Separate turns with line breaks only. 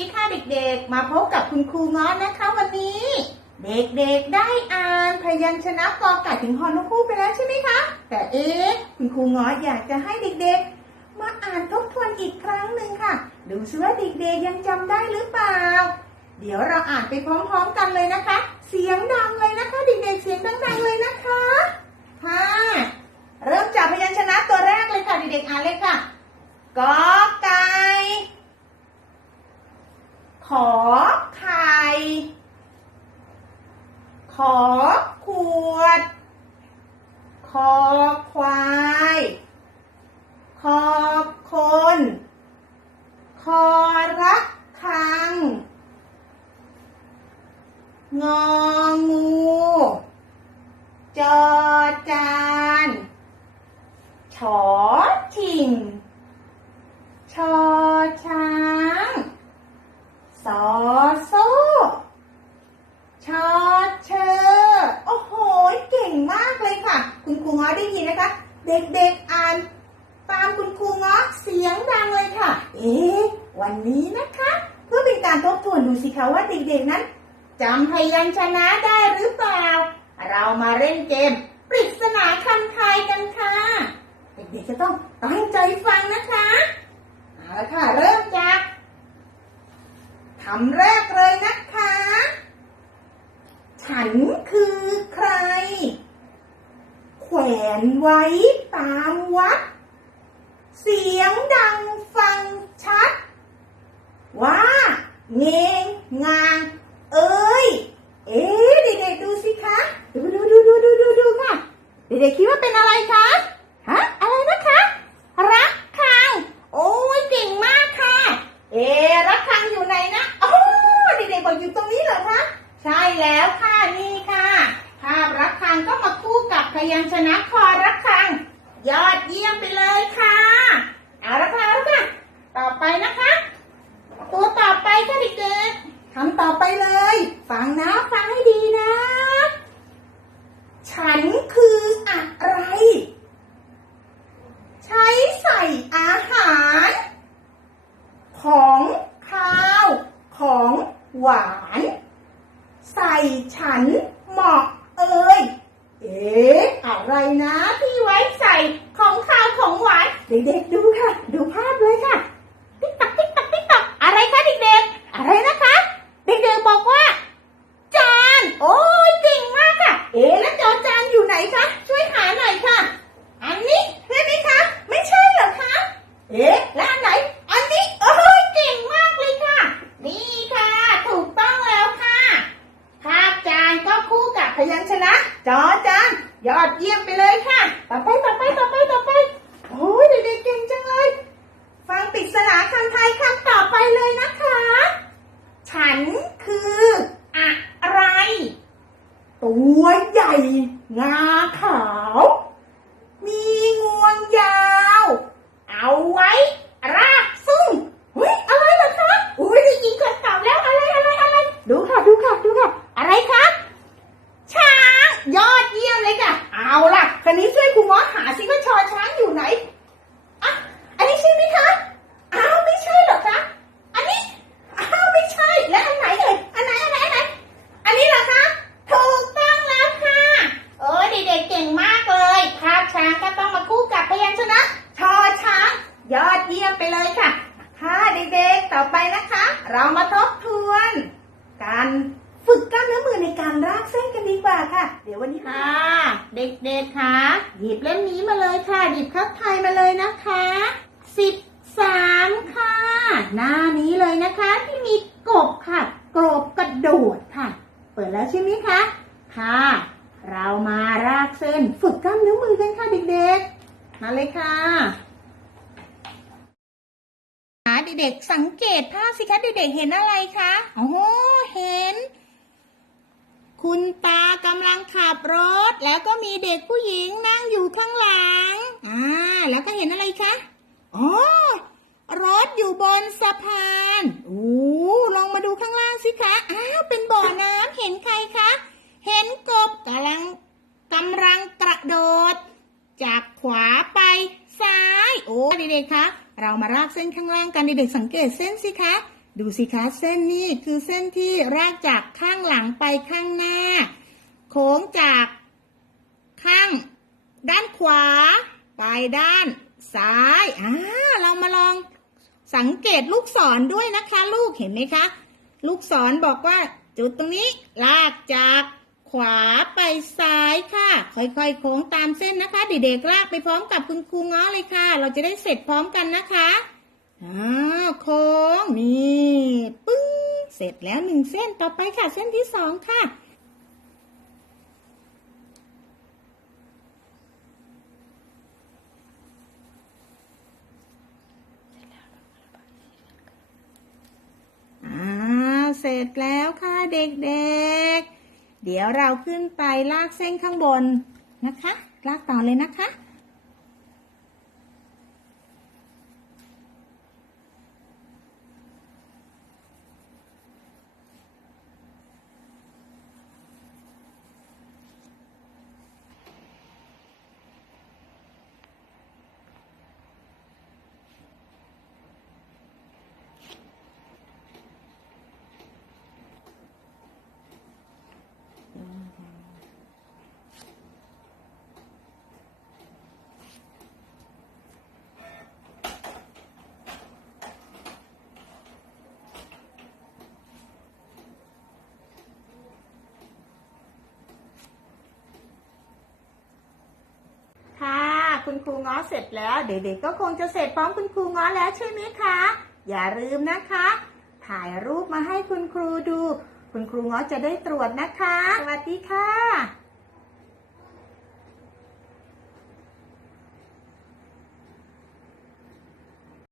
ดีค่ะเด็กๆ มาพบกับคุณครูง้อนะคะวันนี้ เด็กๆได้อ่านพยัญชนะกอไก่ถึงฮอนกคู่ไปแล้วใช่ไหมคะ แต่เอ๊ะคุณครูง้ออยากจะให้เด็กๆ มาอ่านทบทวนอีกครั้งหนึ่งค่ะ ดูซิว่าเด็กๆยังจำได้หรือเปล่า เดี๋ยวเราอ่านไปพร้อมๆกันเลยนะคะ เสียงดังเลยนะคะ เด็กๆเสียงดังๆเลยนะคะค่ะเริ่มจากพยัญชนะตัวแรกเลยค่ะเด็กๆอ่านเลยค่ะกอไก่ ขอไข่ขอขวด คอควาย คอคน คอระคัง งองู จอจานฉอชิง ชอช้าง สอโซ่ ชอเชอโอ้โห เก่งมากเลยค่ะ คุณครูง้อได้ยินนะคะ เด็กๆอ่านตามคุณครูง้อเสียงดังเลยค่ะ เอ๊ะวันนี้นะคะ เพื่อเป็นการทบทวนดูสิคะว่าเด็กๆนั้นจำพยัญชนะได้หรือเปล่า เรามาเล่นเกม ปริศนาคำทายกันค่ะ เด็กๆจะต้องตั้งใจฟังนะคะเอาละค่ะ เริ่มจากคำแรกเลยนะคะ ฉันคือใคร แขวนไว้ตามวัด เสียงดังฟังชัด ว่าเงงงาง เอ้ย เอ๊ะเด็กๆดูสิคะ ดูดูดูดูดูดูดูค่ะ เด็กๆคิดว่าเป็นอะไรคะ ฮะ อะไรนะคะ รักคัง โอ้ยเก่งมากค่ะ เอ๊ะรักคังอยู่ไหนนะโอ้เด็กๆบอกอยู่ตรงนี้เหรอคะ ใช่แล้วค่ะนี่ค่ะ ภาพรักคังก็มาคู่กับพยัญชนะคอรักคัง ยอดเยี่ยมไปเลยค่ะ เอาละค่ะเอาละค่ะ ต่อไปนะคะ ตัวต่อไปค่ะเด็กๆทำต่อไปเลย ฟังนะฟังให้ดีนะ ฉันคืออะไร ใช้ใส่อาหาร ของข้าว ของหวาน ใส่ฉันเหมาะเอ่ย เอ๊ะ อะไรนะ ที่ไว้ใส่ของข้าวของหวานเด็กๆดูค่ะ ดูภาพเลยค่ะติ๊กตักติ๊กตักติ๊กตักอะไรคะเด็กๆอะไรนะคะ เด็กๆบอกว่า จาน โอ้ยเก่งมากค่ะ เอ๊ะแล้วจอจานอยู่ไหนคะช่วยหาหน่อยค่ะ อันนี้ใช่ไหมคะ ไม่ใช่เหรอคะเอ๊ะแล้วอันไหน อันนี้โอ้ยเก่งมากเลยค่ะ นี่ค่ะ ถูกต้องแล้วค่ะภาพจานก็คู่กับพยัญชนะจอจาน ยอดเยี่ยมไปเลยค่ะ ต่อไปต่อไปต่อไปต่อไป โอ้ยเด็กๆเก่งจังเลย ฟังปริศนาคำไทยคำต่อไปเลยนะคะ ฉันคือ อะไร ตัวใหญ่งาขาว มีงวงยาว เอาไว้ รากซุ่มเฮ้ยอะไรล่ะคะอุ้ยได้ยินคำตอบแล้วอะไรอะไรอะไร ดูค่ะดูค่ะดูค่ะ อะไรคะ ช้าง ยอดเยี่ยมเลยค่ะ เอาล่ะคันนี้ช่วยครูหมอหาสิว่าชอช้างอยู่ไหนอะอันนี้ใช่ไหมคะ อ้าวไม่ใช่เหรอคะ อันนี้ อ้าวไม่ใช่ แล้วอันไหนเอ่ย อันไหนอันไหนอันไหน อันนี้เหรอคะ ถูกต้องแล้วค่ะ โอ้ยเด็กๆเก่งมากเลย ภาพช้างก็ต้องมาคู่กับพยัญชนะ ชอช้าง ยอดเยี่ยมไปเลยค่ะ ค่ะเด็กๆ ต่อไปนะคะ เรามาทบทวน การฝึกกล้ามเนื้อมือในการรากเส้นกันดีกว่าค่ะ เดี๋ยววันนี้ค่ะ เด็กๆค่ะ หยิบเล่มนี้มาเลยค่ะ หยิบคับไทยมาเลยนะคะสิบสามค่ะ หน้านี้เลยนะคะ ที่มีกบค่ะกบกระโดดค่ะ เปิดแล้วใช่ไหมคะ ค่ะ เรามารากเส้น ฝึกกล้ามเนื้อมือกันค่ะเด็กๆ มาเลยค่ะ เด็กๆ สังเกตภาพสิคะเด็กๆ เห็นอะไรคะโอ้โหเห็น คุณตากำลังขับรถ แล้วก็มีเด็กผู้หญิงนั่งอยู่ข้างหลัง อ่า แล้วก็เห็นอะไรคะอ๋อรถอยู่บนสะพานโอ้ลองมาดูข้างล่างสิคะ อ้าว เป็นบ่อน้ำเห็นใครคะ เห็นกบกำลังกำลังกระโดด จากขวาไปซ้าย โอ้เด็กๆคะ เรามารากเส้นข้างล่างกันเด็กๆสังเกตเส้นสิคะ ดูสิคะเส้นนี้คือเส้นที่รากจากข้างหลังไปข้างหน้า โค้งจากข้าง ด้านขวา ไปด้านซ้ายอ่าเรามาลองสังเกตลูกศรด้วยนะคะ ลูกเห็นไหมคะ ลูกศรบอกว่าจุดตรงนี้ลากจาก ขวาไปซ้ายค่ะ ค่อยๆโค้งตามเส้นนะคะ เด็กๆลากไปพร้อมกับคุณครูง้อเลยค่ะ เราจะได้เสร็จพร้อมกันนะคะอ่าโค้งนี่ปึ้งเสร็จแล้วหนึ่งเส้นต่อไปค่ะ เส้นที่สองค่ะเสร็จแล้วค่ะเด็กๆ เดี๋ยวเราขึ้นไปลากเส้นข้างบนนะคะ ลากต่อเลยนะคะ คุณครูง้อเสร็จแล้ว เด็กๆก็คงจะเสร็จพร้อมคุณครูง้อแล้วใช่ไหมคะ อย่าลืมนะคะ ถ่ายรูปมาให้คุณครูดู คุณครูง้อจะได้ตรวจนะคะ สวัสดีค่ะ